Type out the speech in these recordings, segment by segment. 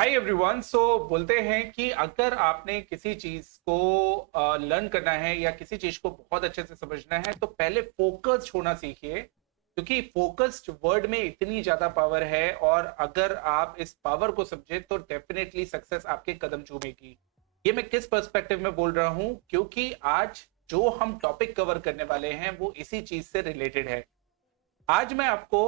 Hi everyone. सो बोलते हैं कि अगर आपने किसी चीज को लर्न करना है या किसी चीज को बहुत अच्छे से समझना है तो पहले फोकस्ड होना सीखिए, क्योंकि फोकस्ड वर्ड में इतनी ज्यादा पावर है और अगर आप इस पावर को समझे तो डेफिनेटली सक्सेस आपके कदम चूमेगी। ये मैं किस पर्सपेक्टिव में बोल रहा हूं, क्योंकि आज जो हम टॉपिक कवर करने वाले हैं वो इसी चीज से रिलेटेड है। आज मैं आपको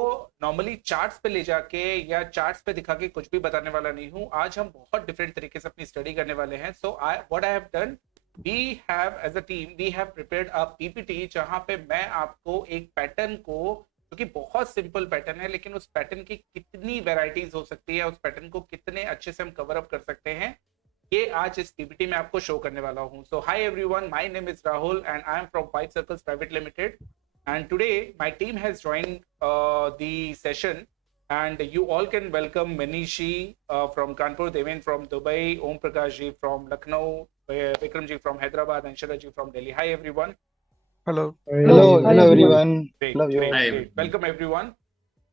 नॉर्मली चार्ट्स पे ले जाके या चार्ट्स पे दिखा के कुछ भी बताने वाला नहीं हूं। आज हम बहुत डिफरेंट तरीके से अपनी स्टडी करने वाले हैं। So I what I have done, we have as a team we have prepared a PPT, जहां पे मैं आपको एक पैटर्न को, जो कि बहुत सिंपल पैटर्न है लेकिन उस पैटर्न की कितनी वेराइटीज हो सकती है, उस पैटर्न को कितने अच्छे से हम कवर अप कर सकते हैं, ये आज इस पीपीटी में आपको शो करने वाला हूं। So hi everyone, my name is Rahul and I am from five circles private limited. And today my team has joined the session, and you all can welcome Manishi from Kanpur, Devin from Dubai, Om Prakash ji from Lucknow, Vikram ji from Hyderabad, and Sharad ji from Delhi. Hi everyone. Hello. Hello, Hello, hi hello everyone. everyone. Great, Love you great, all. Hi great. everyone. Welcome everyone.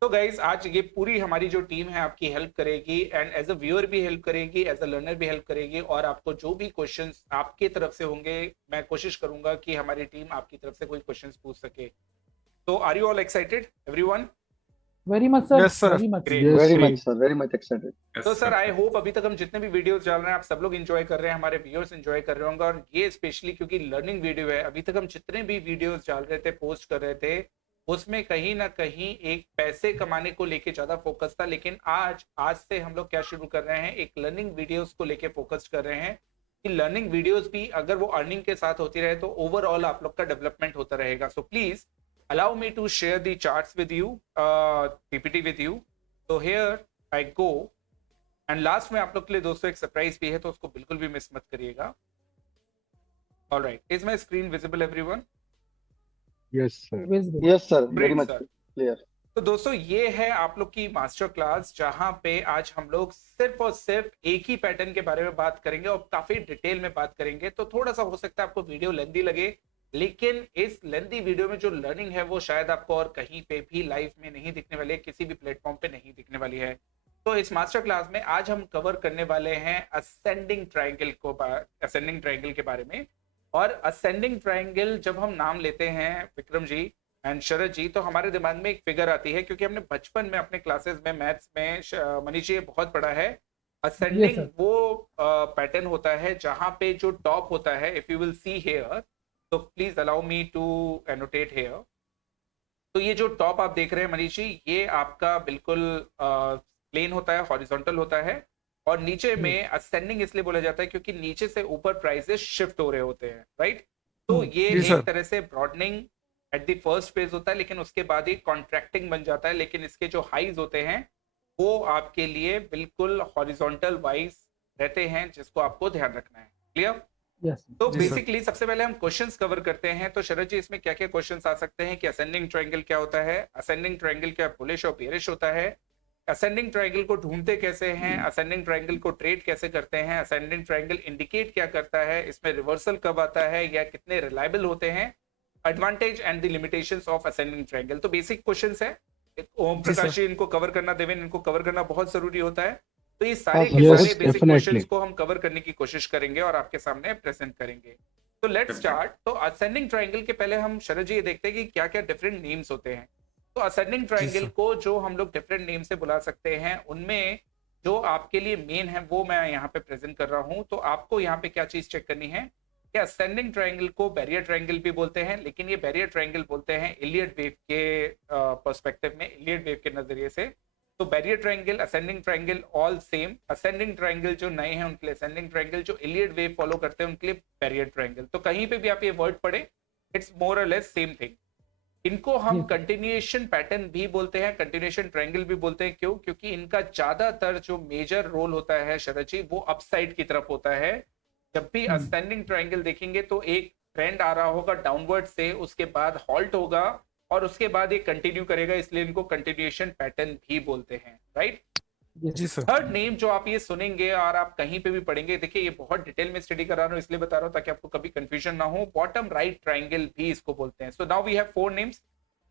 तो guys आज ये पूरी हमारी जो team है आपकी help करेगी, and as a viewer भी हेल्प करेगी, एज अ लर्नर भी हेल्प करेगी, और आपको जो भी क्वेश्चंस आपके तरफ से होंगे मैं कोशिश करूंगा कि हमारी टीम आपकी तरफ से कोई क्वेश्चंस पूछ सके। तो are you all excited everyone? Very much, sir. Yes, sir. Very much. Great, Very great. much, sir. Very much excited. Yes, तो sir. सर आई होप अभी तक हम जितने भी वीडियोस डाल रहे हैं आप सब लोग एंजॉय कर रहे हैं, हमारे व्यूअर्स एंजॉय कर रहे होंगे, और ये स्पेशली क्योंकि लर्निंग वीडियो है। अभी तक हम जितने भी वीडियोस डाल रहे थे, पोस्ट कर रहे थे, उसमें कहीं ना कहीं एक पैसे कमाने को लेके ज्यादा फोकस था, लेकिन आज से हम लोग क्या शुरू कर रहे हैं, एक लर्निंग वीडियोस को लेके फोकस कर रहे हैं कि लर्निंग वीडियोस भी अगर वो अर्निंग के साथ होती रहे तो ओवरऑल आप लोग का डेवलपमेंट होता रहेगा। So please allow me to share the charts with you, ppt with you. So here I go, and last में आप लोग के लिए दोस्तों एक सरप्राइज भी है, तो उसको बिल्कुल भी मिस मत करिएगा। Alright, is my screen visible everyone? Yes, sir. Visible. Yes, sir. Very great much sir. clear. तो दोस्तों ये है आप लोग की मास्टर क्लास, जहां पे आज हम लोग सिर्फ और सिर्फ एक ही पैटर्न के बारे में बात करेंगे और काफी डिटेल में बात करेंगे। तो थोड़ा सा हो सकता है आपको वीडियो लेंदी लगे, लेकिन इस लेंदी वीडियो में जो लर्निंग है वो शायद आपको और कहीं पे भी लाइफ में नहीं दिखने वाली है, किसी भी प्लेटफॉर्म पे नहीं दिखने वाली है। तो इस मास्टर क्लास में आज हम कवर करने वाले हैं असेंडिंग ट्रायंगल के बारे में। और असेंडिंग ट्रायंगल जब हम नाम लेते हैं विक्रम जी एंड शरद जी, तो हमारे दिमाग में एक फिगर आती है, क्योंकि हमने बचपन में अपने क्लासेस में मैथ्स में मनीष जी बहुत पढ़ा है। Ascending sir. वो पैटर्न होता है जहां पे जो टॉप होता है, if you will see here, तो please allow me to annotate here. तो ये जो टॉप आप देख रहे हैं मनीष जी, ये आपका बिल्कुल प्लेन होता है, हॉरिजॉन्टल होता है, और नीचे में असेंडिंग इसलिए बोला जाता है क्योंकि नीचे से ऊपर प्राइसेस शिफ्ट हो रहे होते हैं, राइट? तो ये जी सर। एक तरह से broadening at the first phase होता है, लेकिन उसके बाद ही कॉन्ट्रैक्टिंग बन जाता है, लेकिन इसके जो हाइज होते हैं वो आपके लिए बिल्कुल हॉरिजॉन्टल वाइज रहते हैं, जिसको आपको ध्यान रखना है। क्लियर? Yes. तो जी सर। बेसिकली सबसे पहले हम क्वेश्चंस कवर करते हैं। तो शरद जी, इसमें क्या क्या क्वेश्चंस आ सकते हैं कि असेंडिंग ट्रायंगल क्या होता है, असेंडिंग ट्रायंगल क्या बुलिश और बेयरिश होता है, असेंडिंग ट्रायंगल को ढूंढते कैसे हैं, असेंडिंग ट्रायंगल को ट्रेड कैसे करते हैं, असेंडिंग ट्रायंगल इंडिकेट क्या करता है, इसमें रिवर्सल कब आता है या कितने रिलायबल होते हैं, advantage and the limitations of ascending triangle. तो बेसिक क्वेश्चंस है। ओम जी प्रकाश सर। जी इनको कवर करना, देवेन इनको कवर करना बहुत जरूरी होता है। तो ये सारे sir. के Yes, सारे बेसिक definitely. क्वेश्चंस को हम कवर करने की कोशिश करेंगे और आपके सामने प्रेजेंट करेंगे। तो लेट्स स्टार्ट। तो असेंडिंग ट्रायंगल के पहले हम शरद जी ये देखते हैं कि क्या क्या डिफरेंट नेम्स होते हैं। तो असेंडिंग ट्रायंगल सर। को जो हम लोग डिफरेंट नेम से बुला सकते हैं, उनमें जो आपके लिए मेन है वो मैं यहाँ पे प्रेजेंट कर रहा हूँ। तो आपको यहाँ पे क्या चीज चेक करनी है कि असेंडिंग ट्रायंगल को बैरियर ट्रायंगल भी बोलते हैं, लेकिन ये बैरियर ट्रायंगल बोलते हैं इलियड वेव के पर्सपेक्टिव में, इलियड वेव के नजरिए से। तो barrier triangle, ascending triangle all same. Ascending triangle जो नए हैं उनके लिए असेंडिंग ट्रायंगल, जो इलियड वेव फॉलो करते हैं उनके लिए बैरियर ट्रायंगल। तो कहीं पे भी आप ये वर्ड पढ़े, इट्स मोर और लेस सेम थिंग। इनको हम जी। कंटिन्यूएशन पैटर्न भी बोलते हैं, कंटिन्यूएशन ट्रायंगल भी बोलते हैं। क्यों? क्योंकि इनका ज्यादातर जो मेजर रोल होता है शरद जी, वो अपसाइड की तरफ होता है। जब भी असेंडिंग ट्रायंगल देखेंगे तो एक ट्रेंड आ रहा होगा डाउनवर्ड से, उसके बाद हॉल्ट होगा और उसके बाद ये कंटिन्यू करेगा, इसलिए इनको कंटिन्यूएशन पैटर्न भी बोलते हैं, राइट? जी सर। थर्ड नेम जो आप ये सुनेंगे और आप कहीं पे भी पढ़ेंगे, देखिए ये बहुत डिटेल में स्टडी करा रहा हूँ इसलिए बता रहा हूँ ताकि आपको कभी कंफ्यूजन ना हो, बॉटम राइट ट्रायंगल भी इसको बोलते हैं। So now we have four names.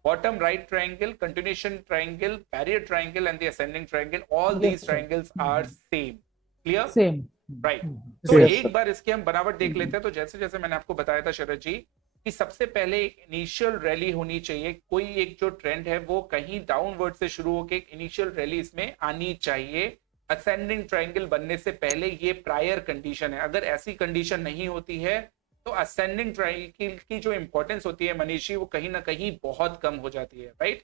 bottom right triangle, continuation triangle, barrier triangle, and the ascending triangle. All Yes, these sir. triangles are same. Clear? Same Right. तो Yes, एक sir. बार इसकी हम बनावट देख लेते हैं। तो जैसे जैसे मैंने आपको बताया था शरद जी कि सबसे पहले एक इनिशियल रैली होनी चाहिए, कोई एक जो ट्रेंड है वो कहीं डाउनवर्ड से शुरू होकर एक इनिशियल रैली इसमें आनी चाहिए। असेंडिंग ट्रायंगल बनने से पहले ये प्रायर कंडीशन है। अगर ऐसी कंडीशन नहीं होती है तो असेंडिंग ट्रायंगल की जो इंपॉर्टेंस होती है मनीषी वो कहीं ना कहीं बहुत कम हो जाती है, राइट।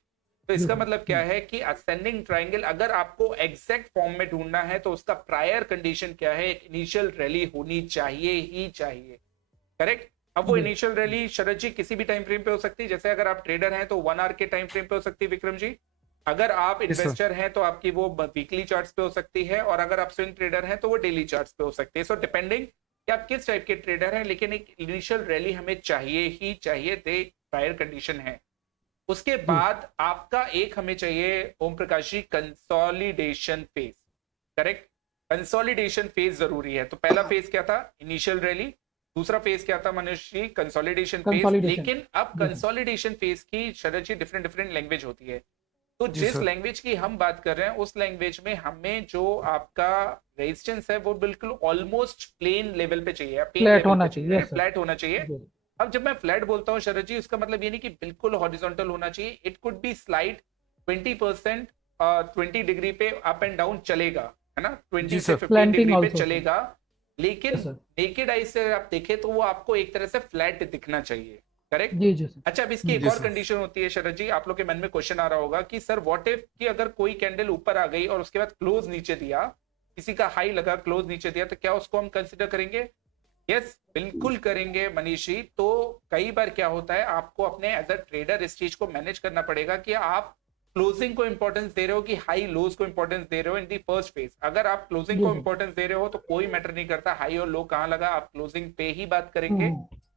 तो इसका मतलब क्या है कि असेंडिंग ट्रायंगल अगर आपको एग्जैक्ट फॉर्म में ढूंढना है तो उसका प्रायर कंडीशन क्या है, एक इनिशियल रैली होनी चाहिए ही चाहिए, करेक्ट। अब वो इनिशियल रैली शरद जी किसी भी टाइम फ्रेम पे हो सकती है। जैसे अगर आप ट्रेडर हैं तो 1 आवर के टाइम फ्रेम पे हो सकती है विक्रम जी। अगर आप Yes, sir. इन्वेस्टर हैं तो आपकी वो वीकली चार्ट्स पे हो सकती है, और अगर आप स्विंग ट्रेडर हैं तो वो डेली चार्ट्स पे हो सकती है। सो डिपेंडिंग कि आप किस टाइप के ट्रेडर हैं, लेकिन एक इनिशियल रैली हमें चाहिए ही चाहिए, दे प्रायर कंडीशन है। उसके बाद आपका एक हमें चाहिए Om Prakash ji consolidation phase, correct. Consolidation phase जरूरी है। तो पहला फेज क्या था, इनिशियल रैली। दूसरा फेज क्या था मनुष्य जी, कंसोलिडेशन फेज। Consolidation. लेकिन अब कंसोलिडेशन फेज की शरद जी डिफरेंट डिफरेंट लैंग्वेज होती है। तो जी जिस सर। लैंग्वेज की हम बात कर रहे हैं उस लैंग्वेज में हमें जो आपका रेजिस्टेंस है वो बिल्कुल ऑलमोस्ट प्लेन लेवल पे चाहिए, फ्लैट होना चाहिए, yes, sir. फ्लैट होना चाहिए। जी, अब जब मैं फ्लैट बोलता हूँ शरद जी, इसका मतलब ये नहीं कि बिल्कुल हॉरिजॉन्टल होना चाहिए। It could be slide 20% 20 degree पे अप एंड डाउन चलेगा, है ना, 20 जी से सर। 15 Slanting डिग्री पे also, sir. चलेगा। लेकिन Yes, sir. नेकेड आई से आप देखें तो वो आपको एक तरह से फ्लैट दिखना चाहिए, करेक्ट। जी जी सर। अच्छा, अब इसकी एक जी और सर। कंडीशन होती है शरद जी, आप लोग के मन में क्वेश्चन आ रहा होगा कि सर व्हाट इफ कि अगर कोई कैंडल ऊपर आ गई और उसके बाद क्लोज नीचे दिया, किसी का हाई लगा क्लोज नीचे दिया, तो क्या उसको हम कंसिडर करेंगे? यस, बिल्कुल करेंगे मनीषी। तो कई बार क्या होता है, आपको अपने एज अ ट्रेडर इस चीज को मैनेज करना पड़ेगा कि आप क्लोजिंग को इंपॉर्टेंस दे रहे हो कि हाई लोज को इंपॉर्टेंस दे रहे हो इन दी फर्स्ट फेज। अगर आप क्लोजिंग को इंपॉर्टेंस दे रहे हो तो कोई मैटर नहीं करता हाई और लो कहां लगा, आप क्लोजिंग पे ही बात करेंगे।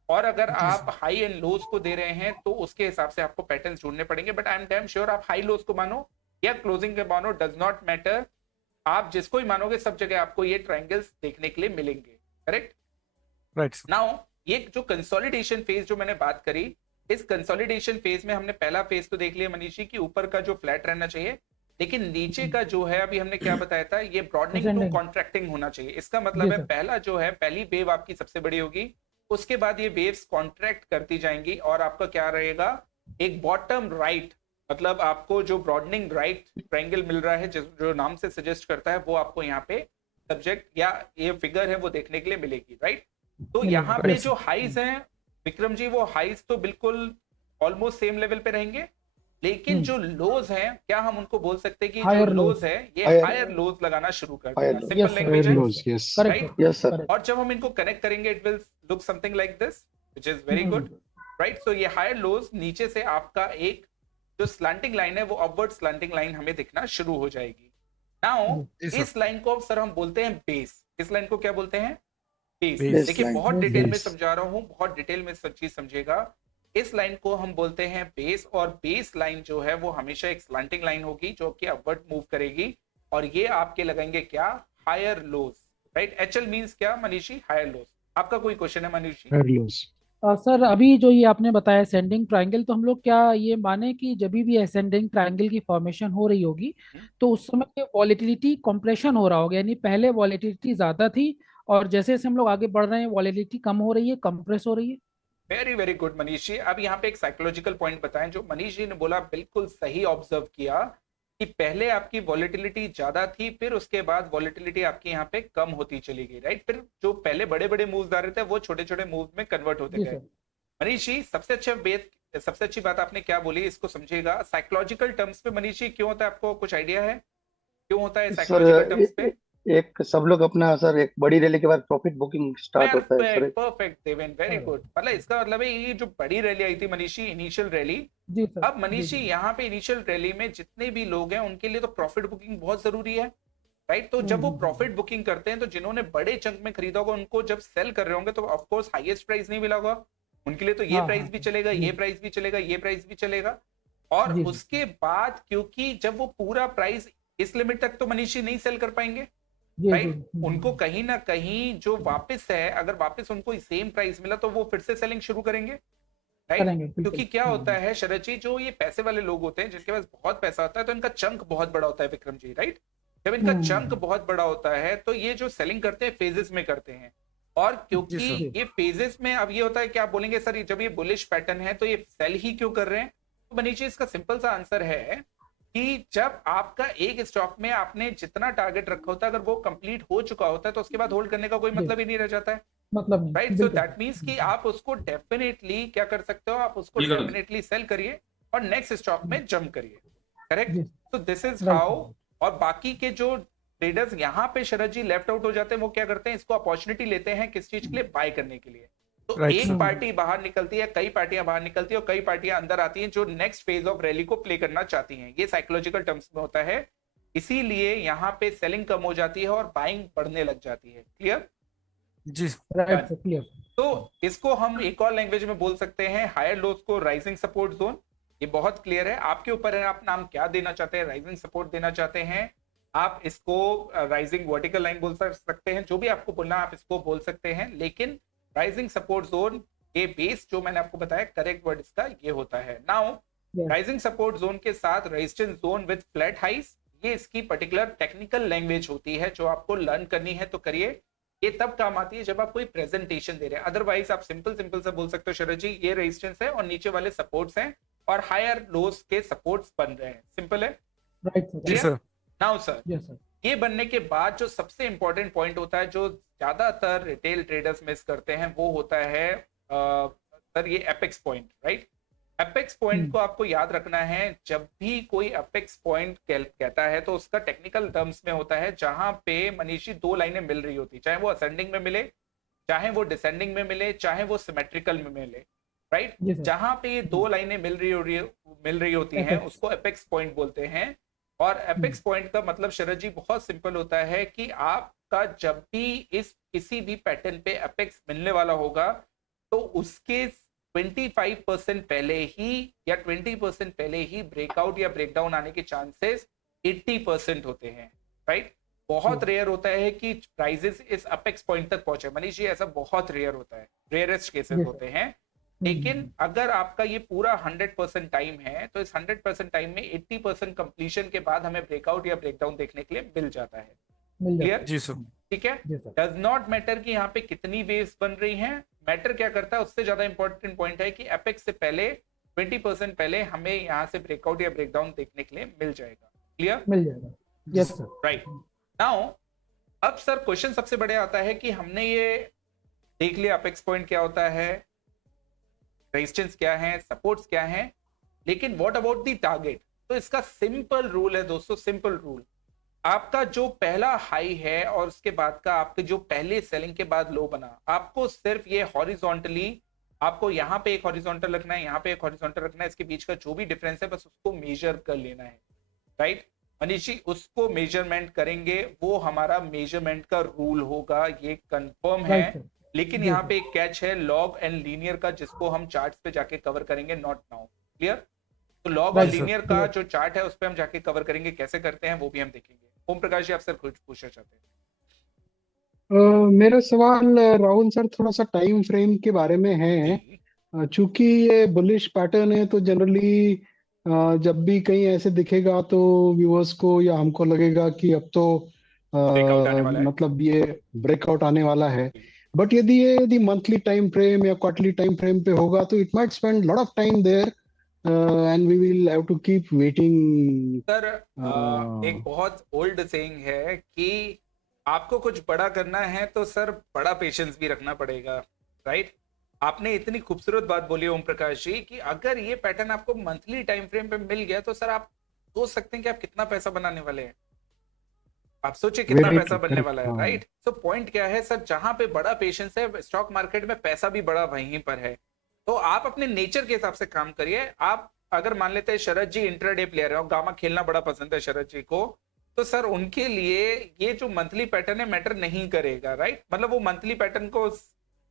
और अगर आप हाई एंड लोज को दे रहे हैं तो उसके हिसाब से आपको पैटर्न्स ढूंढने पड़ेंगे। But I am damn sure आप हाई लोज को मानो या क्लोजिंग के मानो, डज नॉट मैटर, आप जिसको ही मानोगे सब जगह आपको ये ट्रायंगल्स देखने के लिए मिलेंगे, करेक्ट। Right sir. नाउ ये जो कंसोलिडेशन फेज जो मैंने बात करी, इस कंसोलिडेशन फेज में हमने पहला फेज तो देख लिया मनीषी की ऊपर का जो फ्लैट रहना चाहिए, लेकिन नीचे का जो है अभी हमने क्या बताया था, ये ब्रॉडनिंग टू Ascending. कॉन्ट्रैक्टिंग होना चाहिए। इसका मतलब जी है सर। पहला जो है, पहली वेव आपकी सबसे बड़ी होगी, उसके बाद ये वेव्स कॉन्ट्रैक्ट करती जाएंगी और आपका क्या रहेगा, एक बॉटम राइट, मतलब आपको जो ब्रॉडनिंग राइट ट्रायंगल मिल रहा है जो नाम से सजेस्ट करता है, वो आपको यहाँ पे सब्जेक्ट या ये फिगर है वो देखने के लिए मिलेगी, राइट। तो यहाँ पे जो हाइज हैं विक्रम जी, वो हाइज तो बिल्कुल ऑलमोस्ट सेम लेवल पे रहेंगे, लेकिन जो लोज हैं क्या हम उनको बोल सकते हैं कि जो Higher लोज lows. है ये Higher- हायर लोज लगाना शुरू कर Higher देगा। lows. Simple Yes, sir. Language है, Higher lows, yes. Right? Correct. Yes, sir. Correct. और जब हम इनको कनेक्ट करेंगे it will look something like this, which is very good, right. So ये हायर लोज नीचे से आपका एक जो स्लैंटिंग लाइन है वो अपवर्ड स्लैंटिंग लाइन हमें दिखना शुरू हो जाएगी। नाउ जी सर। इस लाइन को सर हम बोलते हैं बेस। इस लाइन को क्या बोलते हैं? बेस। Base देखिए line. बहुत डिटेल में Base. समझा रहा हूं, बहुत डिटेल में सब चीज समझेगा। इस लाइन को हम बोलते हैं बेस, और बेस लाइन जो है वो हमेशा एक स्लैंटिंग लाइन होगी जो कि अपवर्ड मूव करेगी, और ये आपके लगेंगे क्या, higher lows, right. HL means क्या मनीषी, हायर लोज। आपका कोई क्वेश्चन है मनीषी? Higher lows. सर अभी जो ये आपने बताया असेंडिंग ट्रायंगल, तो हम लोग क्या ये माने कि जब भी असेंडिंग ट्रायंगल की फॉर्मेशन हो रही होगी तो उस समय वॉलेटिलिटी कंप्रेशन हो रहा होगा, यानी पहले वॉलेटिलिटी ज्यादा थी और जैसे जैसे हम लोग आगे बढ़ रहे हैं वॉलेटिलिटी कम हो रही है, कंप्रेस हो रही है। Very very good Manish ji. अब यहाँ पे एक साइकोलॉजिकल पॉइंट बताएं, जो मनीष जी ने बोला बिल्कुल सही ऑब्जर्व किया कि पहले आपकी वॉलेटिलिटी ज्यादा थी, फिर उसके बाद वॉलेटिलिटी आपकी यहाँ पे कम होती चली गई, राइट। फिर जो पहले बड़े बड़े मूव्स आ रहे थे वो छोटे छोटे मूव्स में कन्वर्ट होते जी गए। सर। मनीष जी सबसे अच्छी बात आपने क्या बोली, इसको समझिएगा साइकोलॉजिकल टर्म्स पे। मनीष जी क्यों होता है, आपको कुछ आइडिया है क्यों होता है साइकोलॉजिकल टर्म्स पे? एक सब लोग अपना सर एक बड़ी रैली के बाद प्रॉफिट बुकिंग स्टार्ट होता है sir. Perfect Deven, very good. मतलब इसका मतलब है ये जो बड़ी रैली आई थी मनीषी, इनिशियल रैली, जी सर। अब मनीषी यहाँ पे इनिशियल रैली में जितने भी लोग हैं उनके लिए तो प्रॉफिट बुकिंग बहुत जरूरी है, राइट। तो जब वो प्रॉफिट बुकिंग करते हैं तो जिन्होंने बड़े चंक में खरीदा होगा उनको जब सेल कर रहे होंगे तो ऑफ कोर्स हाईएस्ट प्राइस नहीं मिला होगा, उनके लिए तो ये प्राइस भी चलेगा, ये प्राइस भी चलेगा, ये प्राइस भी चलेगा। और उसके बाद क्योंकि जब वो पूरा प्राइस इस लिमिट तक तो मनीषी नहीं सेल कर पाएंगे, राइट। उनको कहीं ना कहीं जो वापस है, अगर वापस उनको सेम प्राइस मिला तो वो फिर से सेलिंग शुरू करेंगे, राइट? करेंगे बिल्कुल। क्योंकि क्या होता है शरद जी, जो ये पैसे वाले लोग होते हैं जिनके पास बहुत पैसा होता है, तो इनका चंक बहुत बड़ा होता है विक्रम जी, राइट? जब इनका चंक बहुत बड़ा होता है तो ये जो सेलिंग करते हैं फेजेस में करते हैं, और जी क्योंकि सर। ये फेजेस में अब ये होता है कि आप बोलेंगे सर जब ये बुलिश पैटर्न है तो ये सेल ही क्यों कर रहे हैं, तो मनीष जी इसका सिंपल सा आंसर है कि जब आपका एक स्टॉक में आपने जितना टारगेट रखा होता है अगर वो कंप्लीट हो चुका होता है तो उसके बाद होल्ड करने का कोई मतलब ही नहीं रह जाता है, मतलब नहीं, राइट? सो बिल्कुल दैट मीन्स कि आप उसको डेफिनेटली क्या कर सकते हो, आप उसको डेफिनेटली सेल करिए और नेक्स्ट स्टॉक में जंप करिए, करेक्ट? जी तो दिस इज राइट हाउ। और बाकी के जो ट्रेडर्स यहाँ पे शरद जी लेफ्ट आउट हो जाते हैं, वो क्या करते हैं, इसको अपॉर्चुनिटी लेते हैं किस चीज के लिए, बाय करने के लिए। तो राइट एक सर। पार्टी बाहर निकलती है, कई पार्टियां बाहर निकलती है और कई पार्टियां अंदर आती हैं जो नेक्स्ट फेज ऑफ रैली को प्ले करना चाहती हैं। ये साइकोलॉजिकल टर्म्स में होता है, इसीलिए यहाँ पे सेलिंग कम हो जाती है और बाइंग बढ़ने लग जाती है। क्लियर? जी राइट सर, क्लियर। तो इसको हम एक और लैंग्वेज में बोल सकते हैं, हायर लोज को राइजिंग सपोर्ट जोन। ये बहुत क्लियर है, आपके ऊपर है, आप नाम क्या देना चाहते हैं, राइजिंग सपोर्ट देना चाहते हैं, आप इसको राइजिंग वर्टिकल लाइन बोल सकते हैं, जो भी आपको बोलना आप इसको बोल सकते हैं, लेकिन राइजिंग सपोर्ट जोन ये बेस जो मैंने आपको बताया करेक्ट वर्ड इसका ये होता है। नाउ राइजिंग सपोर्ट जोन के साथ रेजिस्टेंस जोन विद फ्लैट हाइस, ये इसकी पर्टिकुलर टेक्निकल लैंग्वेज होती है जो आपको लर्न करनी है तो करिए। ये तब काम आती है जब आप कोई प्रेजेंटेशन दे रहे हैं, अदरवाइज आप सिंपल सिंपल से बोल सकते हो शरद जी ये रेजिस्टेंस है और नीचे वाले सपोर्ट्स हैं और हायर लोज के सपोर्ट्स बन रहे हैं। सिंपल है? Right sir. जी sir. Now sir, yes sir. ये बनने के बाद जो सबसे इंपॉर्टेंट पॉइंट होता है जो ज्यादातर रिटेल ट्रेडर्स मिस करते हैं वो होता है सर ये apex point, right? Apex point को आपको याद रखना है, जब भी कोई एपेक्स पॉइंट कहता है तो उसका टेक्निकल टर्म्स में होता है जहां पे मनीषी दो लाइनें मिल रही होती, चाहे वो असेंडिंग में मिले, चाहे वो डिसेंडिंग में मिले, चाहे वो सिमेट्रिकल में मिले, राइट? जी सर। जहां पे ये दो लाइनें मिल रही होती हैं Apex। उसको एपेक्स पॉइंट बोलते हैं। और एपेक्स पॉइंट का मतलब शरद जी बहुत सिंपल होता है कि आपका जब भी इस किसी भी पैटर्न पे एपेक्स मिलने वाला होगा तो उसके 25% पहले ही या 20% पहले ही ब्रेकआउट या ब्रेकडाउन आने के चांसेस 80% होते हैं, राइट? बहुत रेयर होता है कि प्राइजेस इस अपेक्स पॉइंट तक पहुंचे मनीष जी, ऐसा बहुत रेयर होता है, रेयरेस्ट केसेस होते हैं। लेकिन अगर आपका ये पूरा 100% टाइम है तो इस 100% टाइम में 80% कंप्लीशन के बाद हमें ब्रेकआउट या ब्रेकडाउन देखने के लिए मिल जाता है। क्लियर? जी सर। ठीक है? डज नॉट मैटर कि यहाँ पे कितनी वेव्स बन रही हैं, मैटर क्या करता है, उससे ज्यादा इंपॉर्टेंट पॉइंट है कि एपेक्स से पहले 20% पहले हमें यहाँ से ब्रेकआउट या ब्रेकडाउन देखने के लिए मिल जाएगा। क्लियर? मिल जाएगा। Yes sir. राइट। नाउ अब सर क्वेश्चन सबसे बड़े आता है कि हमने ये देख लिया अपेक्स पॉइंट क्या होता है, रेजिस्टेंस क्या है, सपोर्ट्स क्या है, लेकिन व्हाट अबाउट द टारगेट? तो इसका सिंपल रूल है दोस्तों, सिंपल रूल, आपका जो पहला हाई है और उसके बाद का आपके जो पहले सेलिंग के बाद लो बना, आपको सिर्फ ये हॉरिजॉन्टली आपको यहाँ पे एक हॉरिजॉन्टल रखना है, यहाँ पे एक हॉरिजॉन्टल रखना है, इसके बीच का जो भी डिफरेंस है बस उसको मेजर कर लेना है, राइट? मनीष जी उसको मेजरमेंट करेंगे, वो हमारा मेजरमेंट का रूल होगा, ये कंफर्म है। लेकिन यहाँ पे एक कैच है लॉग एंड लीनियर का, जिसको हम चार्ट्स पे जाके कवर करेंगे, नॉट नाउ। क्लियर? तो लॉग और लीनियर का जो चार्ट है उस पे हम जाके कवर करेंगे, कैसे करते हैं वो भी हम देखेंगे। ओम प्रकाश जी आपसे कुछ पूछना चाहते हैं? मेरा सवाल राहुल सर थोड़ा सा टाइम फ्रेम के बारे में है। चूंकि ये बुलिश पैटर्न है तो जनरली जब भी कहीं ऐसे दिखेगा तो व्यूअर्स को या हमको लगेगा कि अब तो ब्रेकआउट आने वाला है, मतलब ये ब्रेकआउट आने वाला है। बट यदि मंथली टाइम फ्रेम या क्वार्टरली टाइम फ्रेम पे होगा तो it might spend lot of time there and we will have to keep waiting. Sir एक बहुत ओल्ड सेइंग है कि आपको कुछ बड़ा करना है तो सर बड़ा पेशेंस भी रखना पड़ेगा, राइट? आपने इतनी खूबसूरत बात बोली ओम प्रकाश जी कि अगर ये पैटर्न आपको मंथली टाइम फ्रेम पे मिल गया तो सर आप सोच सकते हैं कि आप कितना पैसा बनाने वाले हैं, आप सोचिए कितना पैसा बनने वाला है, राइट? तो पॉइंट क्या है सर, जहां पे बड़ा पेशेंस है स्टॉक मार्केट में पैसा भी बड़ा वहीं पर है। तो आप अपने नेचर के हिसाब से काम करिए। आप अगर मान लेते हैं शरद जी इंट्राडे प्लेयर है और गामा खेलना बड़ा पसंद है शरद जी को, तो सर उनके लिए ये जो मंथली पैटर्न है मैटर नहीं करेगा, राइट? मतलब वो मंथली पैटर्न को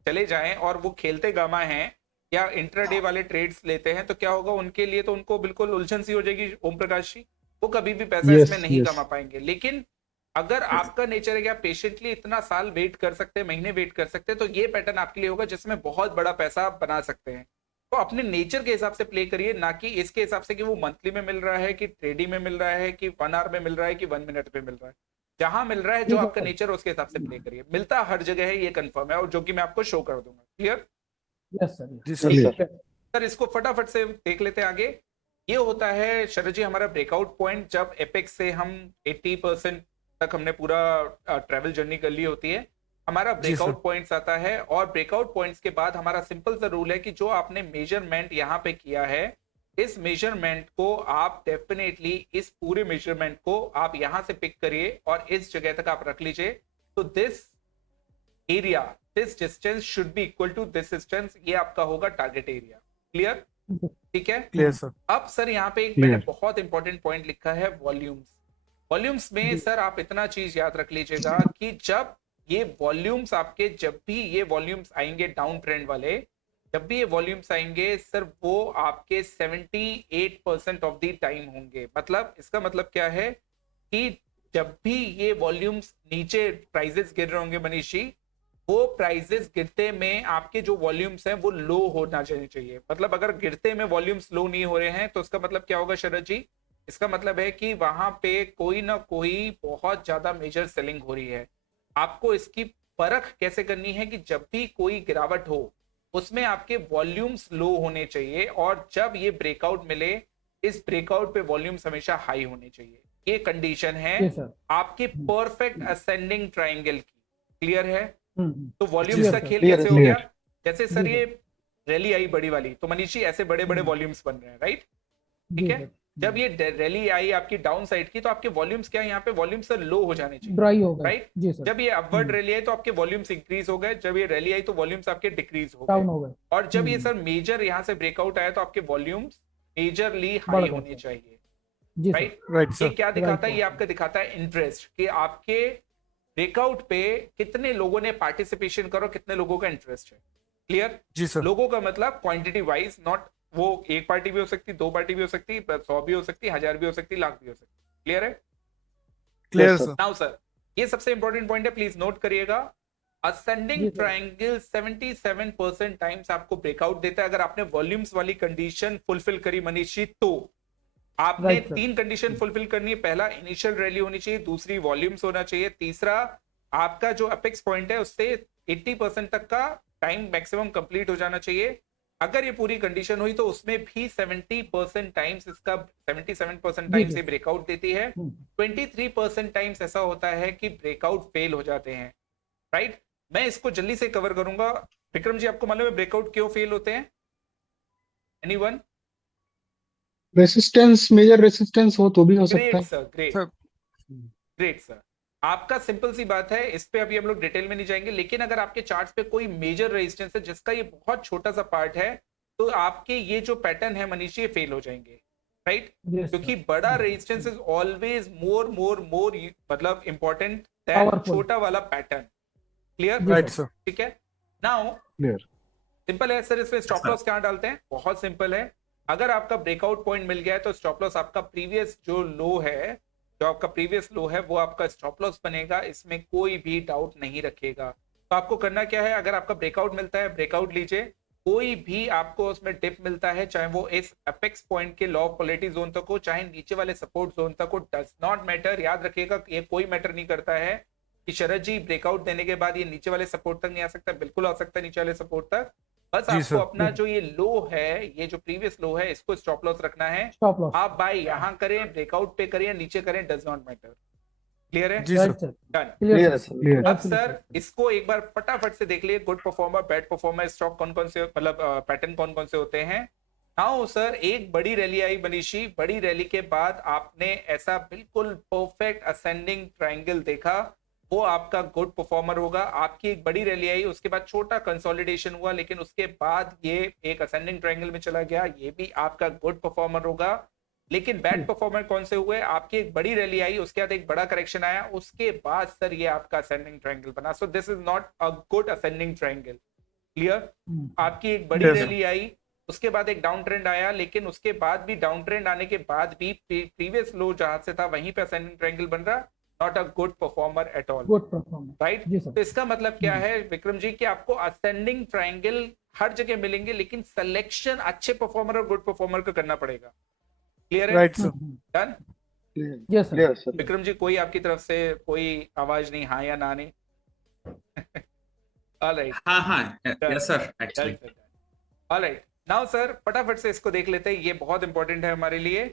चले जाएं और वो खेलते गामा हैं या इंट्राडे वाले ट्रेड्स लेते हैं तो क्या होगा उनके लिए, तो उनको बिल्कुल उलझन सी हो जाएगी ओम प्रकाश जी, वो कभी भी पैसा इसमें नहीं कमा पाएंगे। लेकिन अगर आपका नेचर है कि आप पेशेंटली इतना साल वेट कर सकते हैं, महीने वेट कर सकते हैं, तो ये पैटर्न आपके लिए होगा जिसमें बहुत बड़ा पैसा आप बना सकते हैं। तो अपने नेचर के हिसाब से प्ले करिए, ना कि इसके हिसाब से कि वो मंथली में मिल रहा है, कि ट्रेडी में मिल रहा है, कि 1 आवर में मिल रहा है, कि 1 मिनट में मिल रहा है। जहां मिल रहा है, जो ठीक है आपका सर। नेचर है उसके हिसाब से प्ले करिए। मिलता हर जगह है, ये कंफर्म है, और जो कि मैं आपको शो कर दूंगा। क्लियर? Yes sir. जी यस सर। सर। सर इसको फटाफट से देख लेते हैं आगे। ये होता है शरद जी हमारा ब्रेकआउट पॉइंट, जब एपेक्स से हम 80% तक हमने पूरा ट्रेवल जर्नी कर ली होती है, हमारा जी सर। ब्रेकआउट पॉइंट्स आता है। और ब्रेकआउट पॉइंट्स के बाद हमारा सिंपल सा रूल है कि जो आपने मेजरमेंट यहाँ पे किया है, इस मेजरमेंट को आप डेफिनेटली, इस पूरे मेजरमेंट को आप यहाँ से पिक करिए और इस जगह तक आप रख लीजिए। तो this area, this distance should be equal to this distance, ये आपका होगा टारगेट एरिया। क्लियर? ठीक है। Clear sir. अब सर यहाँ पे एक मैंने Clear. बहुत इंपॉर्टेंट पॉइंट लिखा है, वॉल्यूम्स। वॉल्यूम्स में जी। सर आप इतना चीज याद रख लीजिएगा कि जब ये वॉल्यूम्स आपके, जब भी ये वॉल्यूम्स आएंगे डाउन ट्रेंड वाले, जब भी ये वॉल्यूम्स आएंगे सर, वो आपके 78% ऑफ द टाइम होंगे। मतलब इसका मतलब क्या है कि जब भी ये वॉल्यूम्स नीचे प्राइजेस गिर रहे होंगे मनीष जी, वो प्राइजेस गिरते में आपके जो वॉल्यूम्स हैं वो लो होना चाहिए। मतलब अगर गिरते में वॉल्यूम्स लो नहीं हो रहे हैं तो इसका मतलब क्या होगा शरद जी? इसका मतलब है कि वहां पे कोई ना कोई बहुत ज्यादा मेजर सेलिंग हो रही है। आपको इसकी परख कैसे करनी है कि जब भी कोई गिरावट हो उसमें आपके वॉल्यूम्स लो होने चाहिए, और जब ये ब्रेकआउट मिले, इस ब्रेकआउट पे वॉल्यूम्स हमेशा हाई होने चाहिए। ये कंडीशन है जी सर। आपके परफेक्ट असेंडिंग ट्राइंगल की। क्लियर है? हम्म। तो जी वॉल्यूम्स का सर। खेल Clear कैसे है, हो गया? clear. जैसे सर जी ये रैली आई बड़ी वाली, तो मनीष जी ऐसे बड़े बड़े वॉल्यूम्स बन रहे हैं, राइट? ठीक जी है। सर। जब ये रैली आई आपकी डाउन साइड की, तो आपके वॉल्यूम्स क्या है, यहाँ पे वॉल्यूम्स सर लो हो जाने चाहिए, ड्राई हो गए। राइट? जी सर। जब ये अपवर्ड रैली आई तो आपके वॉल्यूम्स इंक्रीज हो गए, जब ये रैली आई तो वॉल्यूम्स आपके डिक्रीज हो डाउन गए, हो गए। और जब ये सर मेजर यहाँ से ब्रेकआउट आया तो आपके वॉल्यूम्स मेजरली बढ़ हाई गए होने सर। चाहिए, जी सर। राइट? राइट ये सर। क्या दिखाता है? ये Right. आपका दिखाता है इंटरेस्ट, कि आपके ब्रेकआउट पे कितने लोगों ने पार्टिसिपेशन करो, कितने लोगों का इंटरेस्ट है। क्लियर? जी सर। लोगों का मतलब क्वांटिटी वाइज, नॉट वो एक पार्टी भी हो सकती, 2 पार्टी भी हो सकती, 100 भी हो सकती, 1000 भी हो सकती, लाख भी हो सकती। क्लियर है? Clear Yes, sir. Sir. Now sir ये सबसे इंपॉर्टेंट पॉइंट है, प्लीज नोट करिएगा। असेंडिंग जी सर। ट्रायंगल 77% टाइम्स आपको ब्रेकआउट देता है। अगर आपने वॉल्यूम्स वाली कंडीशन फुलफिल करी मनीष जी, तो आपने Right, sir. 3 कंडीशन फुलफिल करनी है। पहला, इनिशियल रैली होनी चाहिए, दूसरी वॉल्यूम्स होना चाहिए, तीसरा आपका जो अपेक्स पॉइंट है उससे 80% तक का टाइम मैक्सिमम कंप्लीट हो जाना चाहिए। अगर ये पूरी कंडीशन हुई तो उसमें भी 70% टाइम्स इसका 77% जी, टाइम्स जी। ये ब्रेकआउट देती है। 23% टाइम्स ऐसा होता है कि ब्रेकआउट फेल हो जाते हैं, राइट? मैं इसको जल्दी से कवर करूंगा। विक्रम जी आपको मालूम है ब्रेकआउट क्यों फेल होते हैं? एनीवन? रेसिस्टेंस, मेजर रेसिस्टेंस हो तो भी हो सकता ग्रेट है. Sir, great sir. Great sir. आपका सिंपल सी बात है, इस पे अभी हम लोग डिटेल में नहीं जाएंगे, लेकिन अगर आपके चार्ट्स पे कोई मेजर रेजिस्टेंस है जिसका ये बहुत छोटा सा पार्ट है, तो आपके ये जो पैटर्न है मनीष ये फेल हो जाएंगे, राइट? Yes, क्योंकि sir. बड़ा रेजिस्टेंस इज ऑलवेज मोर मतलब इंपॉर्टेंट दैन Powerful. छोटा वाला पैटर्न। क्लियर? जी, राइट सर. सर। ठीक है। Now Clear. सिंपल है सर, इसमें स्टॉप लॉस कहाँ डालते हैं? बहुत सिंपल है। अगर आपका ब्रेकआउट पॉइंट मिल गया है तो स्टॉप लॉस आपका प्रीवियस जो लो है, जो आपका प्रीवियस लो है वो आपका स्टॉप लॉस बनेगा, इसमें कोई भी डाउट नहीं रखेगा। तो आपको करना क्या है, अगर आपका ब्रेकआउट मिलता है ब्रेकआउट लीजिए, कोई भी आपको उसमें डिप मिलता है, चाहे वो इस अपेक्स पॉइंट के लो ऑफ पोलैरिटी जोन तक हो, चाहे नीचे वाले सपोर्ट जोन तक हो, डज नॉट मैटर। याद रखिएगा ये कोई मैटर नहीं करता है कि शरद जी ब्रेकआउट देने के बाद ये नीचे वाले सपोर्ट तक नहीं आ सकता, बिल्कुल आ सकता है नीचे वाले सपोर्ट तक। बस जी आपको सर। अपना जो ये लो है, ये जो प्रीवियस लो है, इसको स्टॉप लॉस रखना है। Stop loss. आप बाय यहां करें, ब्रेकआउट पे करें, नीचे करें, डज नॉट मैटर। क्लियर है? जी right sir. Sir. Done. Clear Clear है सर. sir. Clear. अब सर इसको एक बार फटाफट से देख लिए, good performer, bad performer, stock कौन कौन से, मतलब पैटर्न कौन कौन से होते हैं। नाउ सर एक बड़ी रैली आई मनीषी, बड़ी रैली के बाद आपने ऐसा बिल्कुल परफेक्ट असेंडिंग ट्रायंगल देखा, वो आपका गुड परफॉर्मर होगा। आपकी एक बड़ी रैली आई, उसके बाद छोटा कंसोलिडेशन हुआ, लेकिन उसके बाद ये एक असेंडिंग ट्रायंगल में चला गया, ये भी आपका गुड परफॉर्मर होगा। लेकिन बैड परफॉर्मर कौन से हुए? आपकी एक बड़ी रैली आई, उसके बाद एक बड़ा करेक्शन आया, उसके बाद सर ये आपका असेंडिंग ट्रायंगल बना। So this is not a good ascending triangle. Clear? आपकी एक बड़ी Yes, sir. रैली आई, उसके बाद एक डाउन ट्रेंड आया, लेकिन उसके बाद भी डाउन ट्रेंड आने के बाद भी प्रीवियस लो जहां से था वहीं पे असेंडिंग ट्रायंगल बन रहा, not a good performer at all, good performance. Right? जी तो सर. इसका मतलब क्या है विक्रम जी कि आपको असेंडिंग ट्रायंगल हर जगह मिलेंगे, लेकिन सिलेक्शन अच्छे परफॉर्मर और गुड परफॉर्मर का करना पड़ेगा। क्लियर है? Right sir. Done? Yes sir. Clear sir. Vikram ji, कोई आपकी तरफ से कोई आवाज नहीं, हाँ या ना नहीं? ऑलराइट, हाँ हाँ, done yes sir, done actually. Sir, done. Alright, now sir फटाफट से इसको देख लेते हैं, ये बहुत इंपॉर्टेंट है हमारे लिए।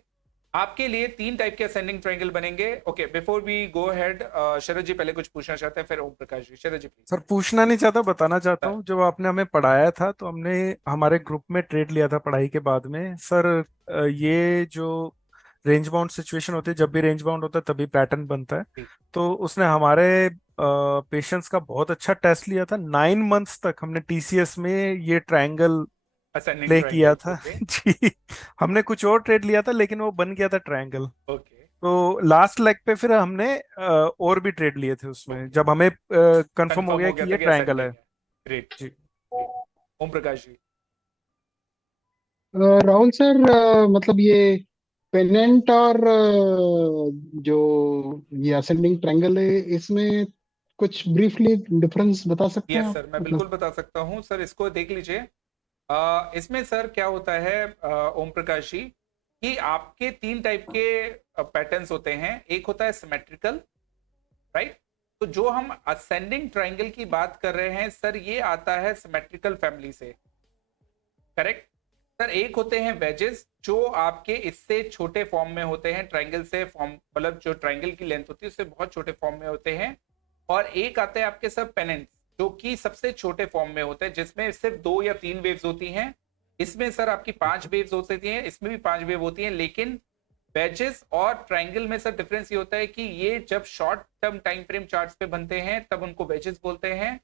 आपके लिए 3 टाइप के असेंडिंग ट्रायंगल बनेंगे। Okay, before we go ahead, Sharad ji पहले कुछ पूछना चाहते हैं, फिर ओम प्रकाश जी। शरद जी प्लीज। सर पूछना नहीं चाहता, बताना चाहता हूँ। जब आपने हमें पढ़ाया था तो हमने हमारे ग्रुप में ट्रेड लिया था पढ़ाई के बाद में सर। ये जो रेंज बाउंड सिचुएशन होती है, जब भी रेंज बाउंड होता है तभी पैटर्न बनता है। जी। तो उसने हमारे पेशेंट्स का बहुत अच्छा टेस्ट लिया था। 9 मंथ्स तक हमने टीसीएस में ये ट्रायंगल असेंडिंग प्ले किया ट्रायंगल, था। ओके जी। हमने कुछ और ट्रेड लिया था लेकिन वो बन गया था ट्रायंगल। ओके तो लास्ट लेग पे फिर हमने और भी ट्रेड लिए थे उसमें, जब हमें कंफर्म हो कंफर्म गया हो गया कि था ये कि ट्रायंगल है। असेंडिंग है। ग्रेट। जी। ओम प्रकाश जी। राहुल सर, मतलब ये पेनेंट और जो ये असेंडिंग ट्रायंगल है, इसमें कुछ ब्रीफली डिफरेंस बता सकते हैं यस आप? सर, मैं मतलब बिल्कुल बता सकता हूँ सर, इसको देख लीजिए। इसमें सर क्या होता है ओम प्रकाश जी, कि आपके 3 टाइप के पैटर्न्स होते हैं। एक होता है सिमेट्रिकल, राइट? तो जो हम असेंडिंग ट्रायंगल की बात कर रहे हैं सर, ये आता है सिमेट्रिकल फैमिली से, करेक्ट सर। एक होते हैं वेजेस, जो आपके इससे छोटे फॉर्म में होते हैं, ट्रायंगल से फॉर्म, मतलब जो ट्रायंगल की लेंथ होती है उससे बहुत छोटे फॉर्म में होते हैं। और एक आते हैं आपके सर पेनेंट्स, जो कि सबसे छोटे फॉर्म में होते हैं, जिसमें सिर्फ 2 या 3 वेव्स होती हैं। इसमें सर आपकी 5 वेव्स होती हैं, इसमें भी 5 वेव होती हैं। लेकिन वेजेस और ट्रायंगल में सर डिफरेंस ये होता है कि ये जब short term time frame charts पे बनते हैं तब उनको वेजेस बोलते हैं।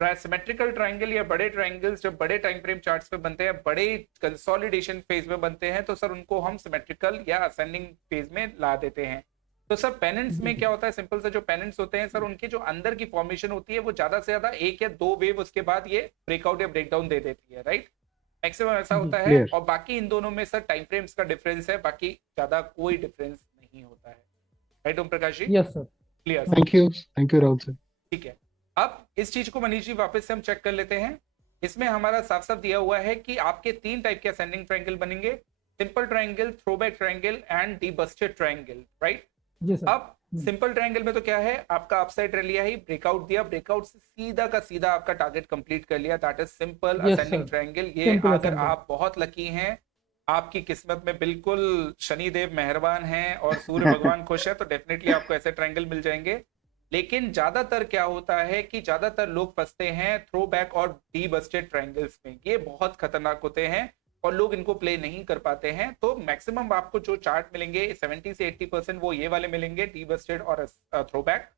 सिमेट्रिकल ट्रायंगल या बड़े ट्रायंगल्स जब बड़े टाइम फ्रेम चार्ट्स पे बनते हैं, बड़े कंसोलिडेशन फेज में बनते हैं, तो सर उनको हम सिमेट्रिकल या असेंडिंग फेज में ला देते हैं। तो सर पेनेंट्स में क्या होता है, सिंपल से जो पेनेंट्स होते हैं सर, उनके जो अंदर की फॉर्मेशन होती है वो ज्यादा से ज्यादा 1 या 2 वेव उसके बाद ये ब्रेकआउट या ब्रेकडाउन दे देती है, राइट? मैक्सिमम ऐसा होता है। क्लियर। और बाकी इन दोनों में सर टाइम फ्रेम्स का डिफरेंस है, बाकी ज्यादा कोई डिफरेंस नहीं होता है, right Om Prakash ji? Yes sir. Clear. Thank you Rahul sir. ठीक है, अब इस चीज को मनीष जी वापस से हम चेक कर लेते हैं। इसमें हमारा साफ साफ दिया हुआ है कि आपके 3 टाइप के असेंडिंग ट्रायंगल बनेंगे, simple triangle, throwback triangle and debusted triangle, right? जी सर। अब सिंपल ट्रायंगल में तो क्या है, आपका अपसाइड रह लिया ही, ब्रेकआउट दिया, ब्रेकआउट से सीधा का सीधा आपका टारगेट कंप्लीट कर लिया, that is simple Yes, ascending sir. Triangle. ये Simple अगर ascending. आप बहुत लकी हैं, आपकी किस्मत में बिल्कुल शनिदेव मेहरबान हैं और सूर्य भगवान खुश है, तो डेफिनेटली आपको ऐसे ट्रायंगल मिल जाएंगे। लेकिन ज्यादातर क्या होता है कि ज्यादातर लोग फंसते हैं थ्रोबैक और डीबस्टेड ट्रायंगल्स में। ये बहुत खतरनाक होते हैं और लोग इनको प्ले नहीं कर पाते हैं। तो मैक्सिमम आपको जो चार्ट मिलेंगे 70 से 80% वो ये वाले मिलेंगे, डीबस्टेड और थ्रोबैक,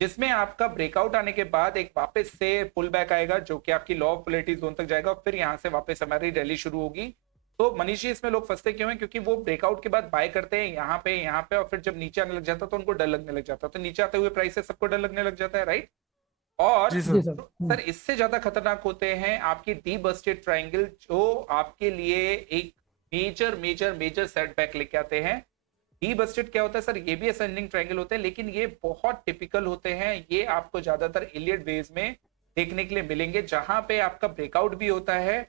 जिसमें आपका ब्रेकआउट आने के बाद एक वापस से पुल बैक आएगा, जो कि आपकी लॉ ऑफ पोलैरिटी जोन तक जाएगा, फिर यहाँ से वापस हमारी रैली शुरू होगी। तो मनीष जी, इसमें लोग फंसते क्यों हैं? क्योंकि वो ब्रेकआउट के बाद बाय करते हैं यहाँ पे, और फिर जब नीचे आने लग जाता है तो उनको डर लगने लग जाता है। तो नीचे आते हुए प्राइस से सबको डर लगने लग जाता है, राइट? और जी जी सर। सर। सर इससे ज्यादा खतरनाक होते हैं आपकी डीबस्टेड ट्रायंगल, जो आपके लिए एक मेजर मेजर मेजर सेटबैक लेके आते हैं। डीबस्टेड क्या होता है सर, ये भी असेंडिंग ट्रायंगल होते हैं, लेकिन ये बहुत टिपिकल होते हैं। ये आपको ज्यादातर इलियड वेज में देखने के लिए मिलेंगे, जहां पे आपका ब्रेकआउट भी होता है,